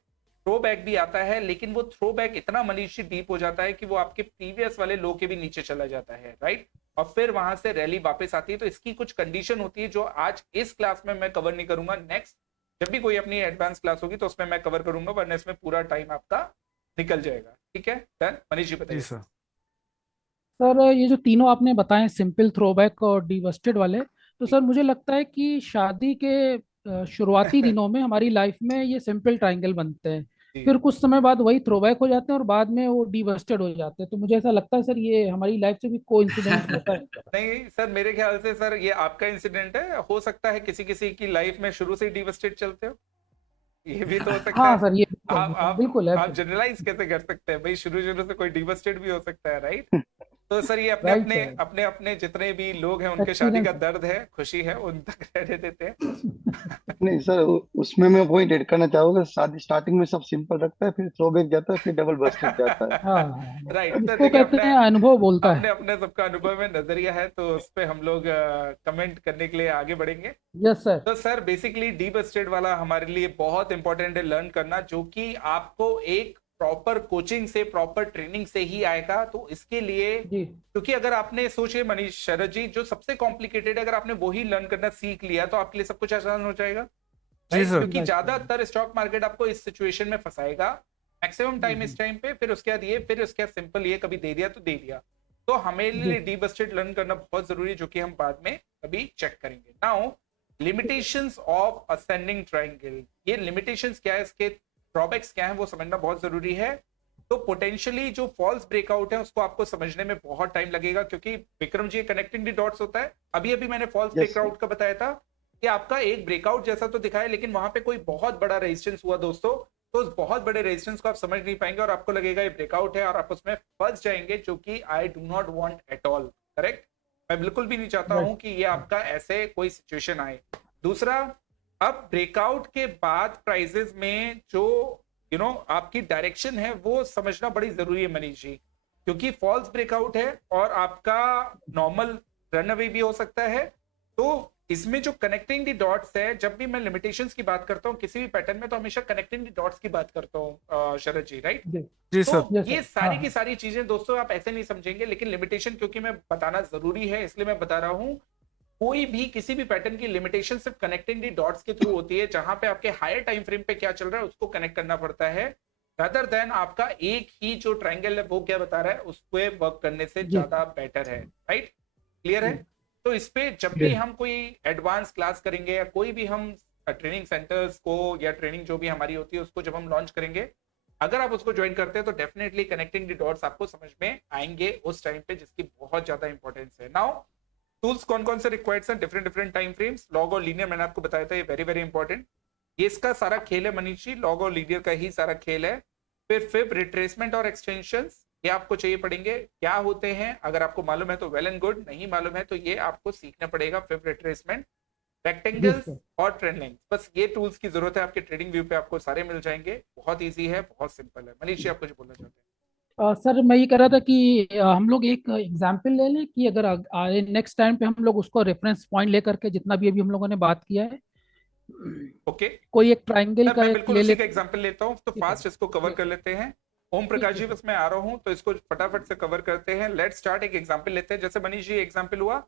थ्रोबैक भी आता है, लेकिन वो थ्रोबैक इतना मनीषी डीप हो जाता है कि वो आपके प्रीवियस वाले लो के भी नीचे चला जाता है, राइट? और फिर वहां से रैली वापस आती है। तो इसकी कुछ कंडीशन होती है जो आज इस क्लास में मैं कवर नहीं करूंगा। नेक्स्ट जब भी कोई अपनी एडवांस क्लास होगी तो उसमें मैं कवर करूंगा, वरना इसमें पूरा टाइम आपका निकल जाएगा। ठीक है, डन? मनीष जी जी बताइए। सर। सर ये जो तीनों आपने बताए, सिंपल, थ्रोबैक और डिवस्टेड वाले, तो सर मुझे लगता है कि शादी के शुरुआती दिनों में हमारी लाइफ में ये सिंपल ट्रायंगल बनते हैं, जी। फिर कुछ समय बाद वही थ्रोबैक हो जाते हैं और बाद में वो डिवस्टेड हो जाते हैं। तो मुझे ऐसा लगता है सर ये हमारी लाइफ से भी कोइंसिडेंस होता है। नहीं सर, मेरे ख्याल से सर ये आपका इंसिडेंट है, हो सकता है किसी किसी की लाइफ में शुरू से ही डिवस्टेड चलते हो, ये भी तो हो सकता हाँ है। सर, ये आप बिल्कुल आप है। जनरलाइज कैसे कर सकते हैं भाई? शुरू शुरू से कोई डिवस्टेड भी हो सकता है, राइट? तो सर ये अपने राइट अपने सर। अपने अपने जितने भी लोग हैं उनके शादी का दर्द है, खुशी है, उन तक रहने देते हैं। नहीं सर, उसमें मैं पॉइंट ऐड करना चाहूंगा, शादी स्टार्टिंग में सब सिंपल रखता है, फिर थ्रोबैक जाता है, फिर डबल बस्टेड जाता है। हाँ हाँ, राइट, तो इसको देखिए कहते अपने हैं अनुभव बोलता अपने है। अपने सबका अनुभव में नजरिया है, तो उस पे हम लोग कमेंट करने के लिए आगे बढ़ेंगे। Yes sir. तो सर बेसिकली डी बस्टेड वाला हमारे लिए बहुत इंपॉर्टेंट है लर्न करना, जो कि आपको एक प्रॉपर कोचिंग से, प्रॉपर ट्रेनिंग से ही आएगा। तो इसके लिए, जी क्योंकि अगर आपने सोचिए मनीष शरद जी, जो सबसे कॉम्प्लिकेटेड अगर आपने वही लर्न करना सीख लिया तो आपके लिए सब कुछ आसान हो जाएगा, जी राइट? सर। क्योंकि राइट ज्यादातर स्टॉक मार्केट आपको इस सिचुएशन में फंसाएगा मैक्सिमम टाइम, इस टाइम पे, फिर उसके बाद ये, फिर उसके बाद सिंपल ये, कभी दे दिया तो दे दिया। तो हमें जी लिए डी बस्टेड लर्न करना बहुत जरूरी है, जो कि हम बाद में अभी चेक करेंगे। Now limitations of ascending triangle, ये लिमिटेशंस क्या है, इसके ड्रॉबैक्स क्या है, वो समझना बहुत जरूरी है। तो पोटेंशियली जो फॉल्स ब्रेकआउट है उसको आपको समझने में बहुत टाइम लगेगा, क्योंकि विक्रम जी कनेक्टिंग दी डॉट्स होता है। अभी अभी मैंने फॉल्स यस सर। ब्रेकआउट का बताया था कि आपका एक ब्रेकआउट जैसा तो दिखा है, लेकिन वहां पे कोई बहुत बड़ा रेजिस्टेंस हुआ दोस्तों, तो उस बहुत बड़े रेजिस्टेंस को आप समझ नहीं पाएंगे और आपको लगेगा ये ब्रेकआउट है और आप उसमें फंस जाएंगे, जो कि I do not want at all, correct? मैं बिल्कुल भी नहीं चाहता हूं राइट कि ये आपका ऐसे कोई सिचुएशन आए। दूसरा, अब ब्रेकआउट के बाद प्राइजेस में जो आपकी डायरेक्शन है वो समझना बड़ी जरूरी है मनीष जी, क्योंकि फॉल्स ब्रेकआउट है और आपका नॉर्मल रन अवे भी हो सकता है। तो इसमें जो कनेक्टिंग दी डॉट्स है, जब भी मैं लिमिटेशंस की बात करता हूँ किसी भी पैटर्न में, तो हमेशा कनेक्टिंग दी डॉट्स की बात करता हूँ शरद जी, राइट? जी जी तो सर। यस ये सर। सारी हाँ की सारी चीजें दोस्तों आप ऐसे नहीं समझेंगे, लेकिन लिमिटेशन क्योंकि मैं बताना जरूरी है इसलिए मैं बता रहा हूँ। कोई भी किसी भी पैटर्न की लिमिटेशन सिर्फ कनेक्टिंग दी डॉट्स के थ्रू होती है, जहां पे आपके हायर टाइम फ्रेम पे क्या चल रहा है उसको कनेक्ट करना पड़ता है, रादर देन आपका एक ही जो ट्रायंगल है वो क्या बता रहा है उस पे वर्क करने से जी ज्यादा बेटर है, राइट? क्लियर है? तो इस पे जब भी जी हम कोई एडवांस क्लास करेंगे या कोई भी हम ट्रेनिंग सेंटर्स को या ट्रेनिंग जो भी हमारी होती है उसको जब हम लॉन्च करेंगे, अगर आप उसको ज्वाइन करते हैं तो डेफिनेटली कनेक्टिंग द डॉट्स आपको समझ में आएंगे उस टाइम पे, जिसकी बहुत ज्यादा इंपॉर्टेंस है। नाउ टूल्स कौन कौन से रिक्वायर्ड हैं, different different time frames, log और लीनियर मैंने आपको बताया था, ये वेरी वेरी इंपॉर्टेंट। ये इसका सारा खेल है मनीष जी, लॉग और लीनियर का ही सारा खेल है। फिर फिब, रिट्रेसमेंट और एक्सटेंशंस, ये आपको चाहिए पड़ेंगे, क्या होते हैं अगर आपको मालूम है तो वेल एंड गुड, नहीं मालूम है तो ये आपको सीखना पड़ेगा। फिब, रिट्रेसमेंट, जी रेक्टेंगल्स सर। और ट्रेंड लाइन, बस ये टूल्स की जरूरत है, आपके ट्रेडिंग व्यू पे आपको सारे मिल जाएंगे, बहुत ईजी है, बहुत सिंपल है। मनीष जी आप कुछ बोलना चाहते हैं? सर मैं ये कह रहा था कि हम लोग एक एग्जाम्पल ले लें कि अगर नेक्स्ट टाइम पे हम लोग उसको रेफरेंस पॉइंट लेकर के जितना भी अभी हम लोगों ने बात किया है, ओके कोई एक ट्रायंगल सर, का मैं एक बिल्कुल ले उसी का लेते एग्जांपल लेता हूँ, तो ठीक है। फास्ट इसको कवर ठीक कर लेते हैं। ओम ठीक प्रकाश है जी सर। बस मैं आ रहा हूँ तो इसको फटाफट से कवर करते हैं। लेट्स स्टार्ट, एक एग्जांपल लेते हैं। जैसे मनीष जी एग्जांपल हुआ,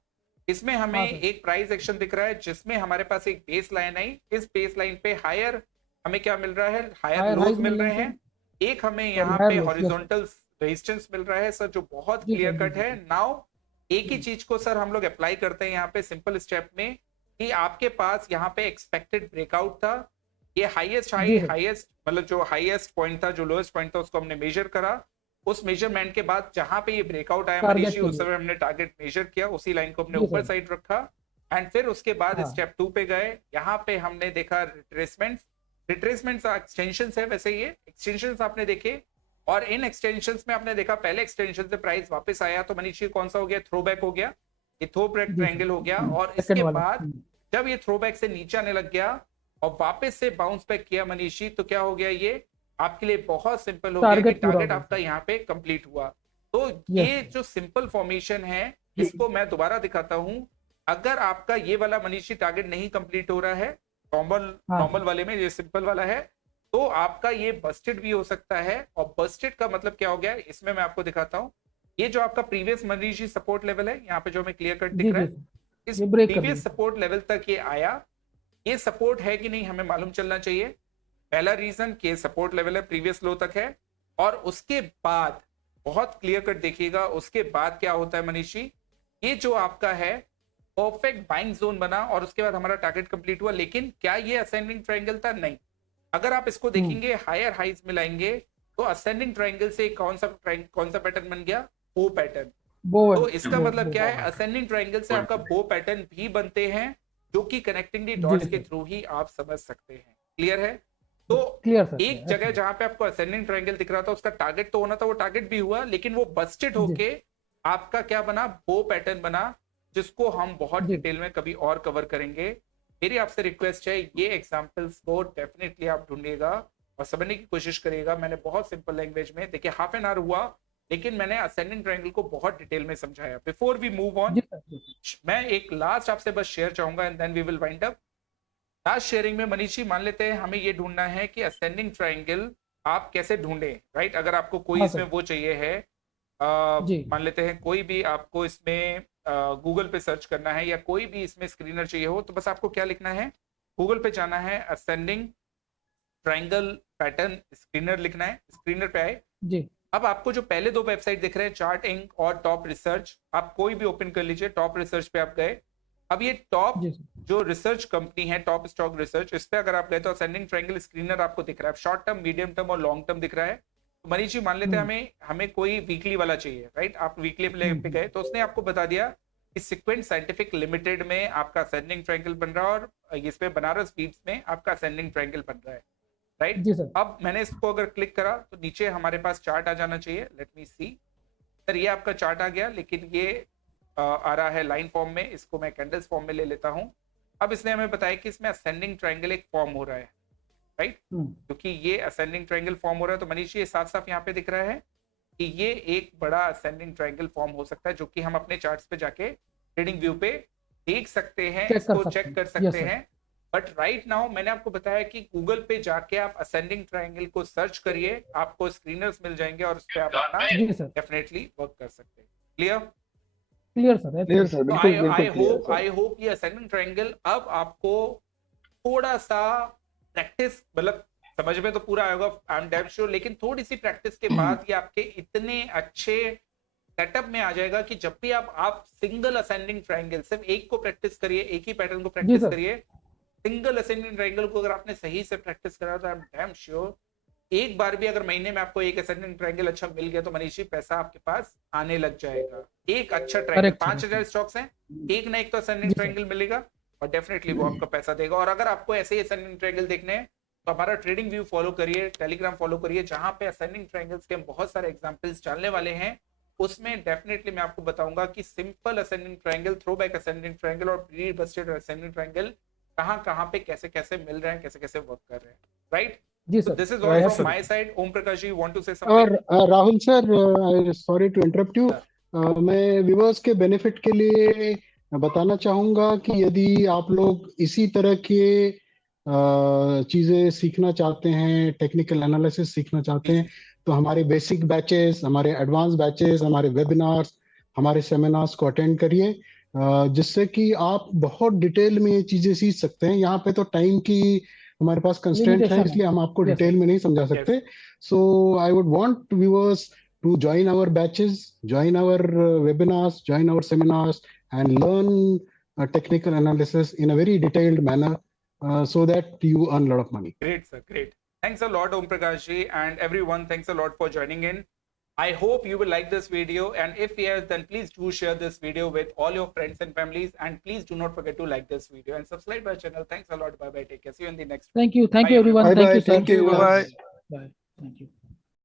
इसमें हमें हाँ सर। एक प्राइस एक्शन दिख रहा है जिसमें हमारे पास एक बेस लाइन आई, इस बेस लाइन पे हायर हमें क्या मिल रहा है, हायर हायर लोज हाइज मिल मिल रहे रहे हैं हैं, एक हमें सर, यहाँ सॉरी हायर पे lows, yes sir. Horizontal resistance मिल रहा है सर, जो बहुत जी क्लियर सर। जी कट जी है। जी। नाउ एक ही चीज को सर हम लोग अप्लाई करते हैं यहाँ पे सिंपल स्टेप में, कि आपके पास यहाँ पे एक्सपेक्टेड ब्रेकआउट था, ये हाईएस्ट हाई, जी सर। हाईएस्ट मतलब जो हाईएस्ट पॉइंट था, जो लोएस्ट पॉइंट था, उसको हमने मेजर करा। उस मेजरमेंट के बाद जहां पे ये ब्रेकआउट आया मनीष टारगेट जी, के उस लिए। समय हमने टारगेट मेजर किया, उसी लाइन को हमने जी ऊपर सर। साइड रखा, एंड फिर उसके बाद हाँ स्टेप 2 पे गए। यहाँ पे हमने देखा रिट्रेसमेंट, रिट्रेसमेंट एक्सटेंशन है, वैसे ये एक्सटेंशन आपने देखे, और इन एक्सटेंशन में आपने देखा पहले एक्सटेंशन से प्राइस वापस आया, तो मनीष जी कौन सा हो गया, थ्रो बैक हो गया, ये थ्रो बैक जी ट्रायंगल हो गया। सर। और सेकंड इसके वाला। बाद जब ये थ्रो बैक से नीचे आने लग गया और वापस से बाउंस बैक किया मनीष जी, तो क्या हो गया, ये आपके लिए बहुत सिंपल हो गया कि टारगेट पूरा हो टारगेट गया आपका सर। यहाँ पे कंप्लीट हुआ। तो यस ये सर। जो सिंपल फॉर्मेशन है, जी इसको मैं दोबारा दिखाता हूँ। अगर आपका ये वाला मनीष जी टारगेट नहीं कंप्लीट हो रहा है, नॉर्मल हाँ नॉर्मल सर। वाले में ये सिंपल वाला है, तो आपका ये बस्टेड भी हो सकता है। और बस्टेड का मतलब क्या हो गया, इसमें मैं आपको दिखाता हूँ। ये जो आपका previous Manish ji support level है, यहाँ पे जो हमें क्लियर कट दिख जी रहा जी है, सर। इस ये ब्रेक कर प्रीवियस लिया। सपोर्ट लेवल तक ये आया। ये सपोर्ट है कि नहीं हमें मालूम चलना चाहिए। पहला रीजन कि सपोर्ट लेवल है, प्रीवियस लो तक है। और उसके बाद बहुत क्लियर कट देखिएगा, उसके बाद क्या होता है मनीष जी, ये जो आपका है परफेक्ट बाइंग जोन बना और उसके बाद हमारा टारगेट कंप्लीट हुआ। लेकिन क्या ये असेंडिंग ट्रायंगल था? नहीं। अगर आप इसको देखेंगे हायर हाइज मिलाएंगे, तो असेंडिंग ट्रायंगल से कौन सा पैटर्न बन गया, बो पैटर्न। वो तो इसका मतलब वो क्या है, असेंडिंग ट्रायंगल से आपका बो पैटर्न भी बनते हैं, जो कि कनेक्टिंग दी जी डॉट्स के सर। थ्रू ही आप समझ सकते हैं। क्लियर है? तो क्लियर सर। एक जगह जहां पे आपको असेंडिंग ट्रायंगल दिख रहा था, उसका टारगेट तो होना था, वो टारगेट भी हुआ, लेकिन वो बस्टेड जी होके आपका क्या बना, बो पैटर्न बना, जिसको हम बहुत जी डिटेल में कभी और कवर करेंगे। मेरी आपसे रिक्वेस्ट है, ये एग्जांपल्स को डेफिनेटली आप ढूंढिएगा और समझने की कोशिश करिएगा। मैंने बहुत सिंपल लैंग्वेज में, देखिए हाफ एन आवर हुआ, लेकिन मैंने असेंडिंग ट्रायंगल को बहुत डिटेल में समझाया। बिफोर वी मूव ऑन, जी सर, जी सर। मैं एक लास्ट आपसे बस शेयर चाहूंगा and then we will wind up. Last sharing में मनीष जी, मान लेते हैं हमें ये ढूंढना है कि असेंडिंग ट्रायंगल आप कैसे ढूंढे, राइट? अगर आपको कोई हाँ इसमें सर। वो चाहिए है, जी मान लेते हैं कोई भी आपको इसमें गूगल पे सर्च करना है या कोई भी इसमें स्क्रीनर चाहिए हो, तो बस आपको क्या लिखना है, गूगल पे जाना है, असेंडिंग ट्रायंगल पैटर्न स्क्रीनर लिखना है, स्क्रीनर पे आए। जी अब आपको जो पहले दो वेबसाइट दिख रहे हैं, चार्ट इंक और टॉप रिसर्च, आप कोई भी ओपन कर लीजिए। टॉप रिसर्च पे आप गए। अब ये टॉप जी सर। जो रिसर्च कंपनी है, टॉप स्टॉक रिसर्च, इस पे अगर आप गए तो असेंडिंग ट्रायंगल स्क्रीनर आपको दिख रहा है, शॉर्ट टर्म, मीडियम टर्म और लॉन्ग टर्म दिख रहा है। तो मनीष जी मान लेते हैं हमें कोई वीकली वाला चाहिए, राइट? आप वीकली पे गए तो उसने आपको बता दिया कि सीक्वेंट साइंटिफिक लिमिटेड में आपका असेंडिंग ट्रायंगल बन रहा है और इस पे बनारस बीट्स में आपका असेंडिंग ट्रायंगल बन रहा है, राइट? जी सर। अब मैंने इसको अगर क्लिक करा तो नीचे हमारे पास चार्ट आ जाना चाहिए। लेट मी सी सर, ये आपका चार्ट आ गया, लेकिन ये आ रहा है लाइन फॉर्म में। इसको मैं कैंडल्स फॉर्म में ले लेता हूं। अब इसने हमें बताया कि इसमें असेंडिंग ट्रायंगल एक फॉर्म हो रहा है, राइट? क्योंकि ये असेंडिंग ट्रायंगल फॉर्म हो रहा है तो मनीष जी, ये साफ साफ यहाँ पे दिख रहा है कि ये एक बड़ा असेंडिंग ट्रायंगल फॉर्म हो सकता है, जो कि हम अपने चार्ट्स पे जाके ट्रेडिंग व्यू पे देख सकते हैं, चेक कर इसको सकते चेक हैं। कर यस सकते सर। हैं। बट राइट नाउ मैंने आपको बताया कि गूगल पे जाके आप असेंडिंग ट्रायंगल को सर्च करिए, आपको स्क्रीनर्स मिल जाएंगे और उस पे आप अपना जी सर। डेफिनेटली वर्क कर सकते हैं। Clear? Clear sir, clear absolutely. Sir, तो बिल्कुल बिल्कुल क्लियर सर। आई होप ये असेंडिंग ट्रायंगल अब आपको थोड़ा सा प्रैक्टिस, मतलब समझ में तो पूरा आएगा, आई एम डैम श्योर, लेकिन थोड़ी सी प्रैक्टिस के बाद ये आपके इतने अच्छे सेटअप में आ जाएगा कि जब भी आप सिंगल असेंडिंग ट्रायंगल, सिर्फ एक को प्रैक्टिस करिए, एक ही पैटर्न को जी प्रैक्टिस सर। करिए। सिंगल असेंडिंग ट्रायंगल को अगर आपने सही से प्रैक्टिस करा तो आई एम डैम श्योर एक बार भी अगर महीने में आपको एक असेंडिंग ट्रायंगल अच्छा मिल गया तो मनीष जी पैसा आपके पास आने लग जाएगा। एक अच्छा ट्रायंगल, करेक्ट सर, 5000 स्टॉक्स हैं, एक ना एक तो असेंडिंग जी सर। ट्रायंगल मिलेगा और डेफिनेटली वो आपका पैसा देगा। और अगर आपको ऐसे ही असेंडिंग ट्रायंगल देखने हैं तो हमारा ट्रेडिंग व्यू फॉलो करिए, टेलीग्राम फॉलो करिए, जहां पे असेंडिंग ट्रायंगल्स के हम बहुत सारे एग्जांपल्स डालने वाले हैं। उसमें डेफिनेटली मैं आपको बताऊंगा कि simple ascending triangle, throw back ascending triangle और प्री बस्टेड असेंडिंग ट्रायंगल कहाँ कहाँ पे कैसे कैसे मिल रहे हैं, कैसे कैसे वर्क कर रहे हैं, राइट? जी So sir. this is all right from sir. my side. Om Prakash ji, you want to say और something? Rahul sir, sorry to interrupt you, Sir. मैं व्यूअर्स के बेनिफिट के लिए बताना चाहूंगा कि यदि आप लोग इसी तरह के चीजें सीखना चाहते हैं, टेक्निकल एनालिसिस सीखना चाहते हैं, तो हमारे बेसिक बैचेस, हमारे एडवांस बैचेस, हमारे वेबिनार्स, हमारे सेमिनार्स को अटेंड करिए, जिससे कि आप बहुत डिटेल में ये चीजें सीख सकते हैं। यहाँ पे तो टाइम की हमारे पास कंस्ट्रेंट है, लिमिटेशन है। इसलिए हम आपको यस डिटेल सर। में नहीं समझा Yes. सकते। So I would want viewers to join our batches, join our webinars, join our seminars, and learn technical analysis in a very detailed manner, so that you earn a lot of money. Great, sir. Great. Thanks a lot, Om Prakash ji, and everyone. Thanks a lot for joining in. I hope you will like this video, and if yes, then please do share this video with all your friends and families, and please do not forget to like this video and subscribe to our channel. Thanks a lot. Bye bye. Take care. See you in the next. Thank you Bye, everyone. everyone. Thank Bye you bye. sir. Thank you, Bye-bye. viewers. Bye. Thank you.